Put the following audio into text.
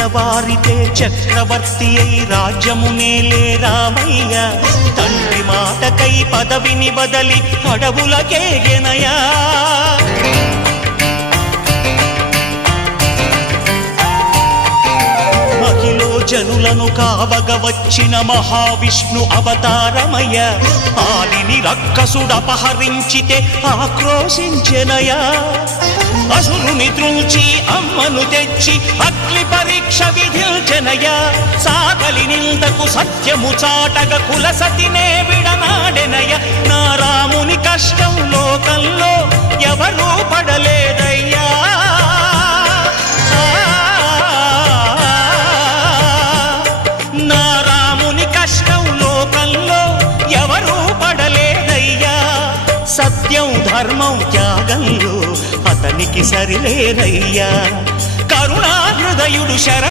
తెల్లవారితే చక్రవర్తి అయి రాజ్యమునేలే రామయ్య తండ్రి మాటకై పదవిని బదలి అడవులకేగెనయా మహిలో జనులను కావగ వచ్చిన మహావిష్ణు అవతారమయ్య ఆలిని రక్కసుడపహరించితే ఆక్రోశించెనయా అసురుని త్రుంచి అమ్మను తెచ్చి అగ్ని పరీక్ష విధించెనయా సాగలి నిందకు సత్యము చాటగ కులసతినే విడనాడెనయ నా రాముని కష్టం లోకంలో ఎవరూ పడలేదయ్యా నా రాముని కష్టం లోకంలో ఎవరూ పడలేదయ్యా సత్యం ధర్మం త్యాగంలో అతనికి సరిలేరయ్యా కరుణా హృదయుడు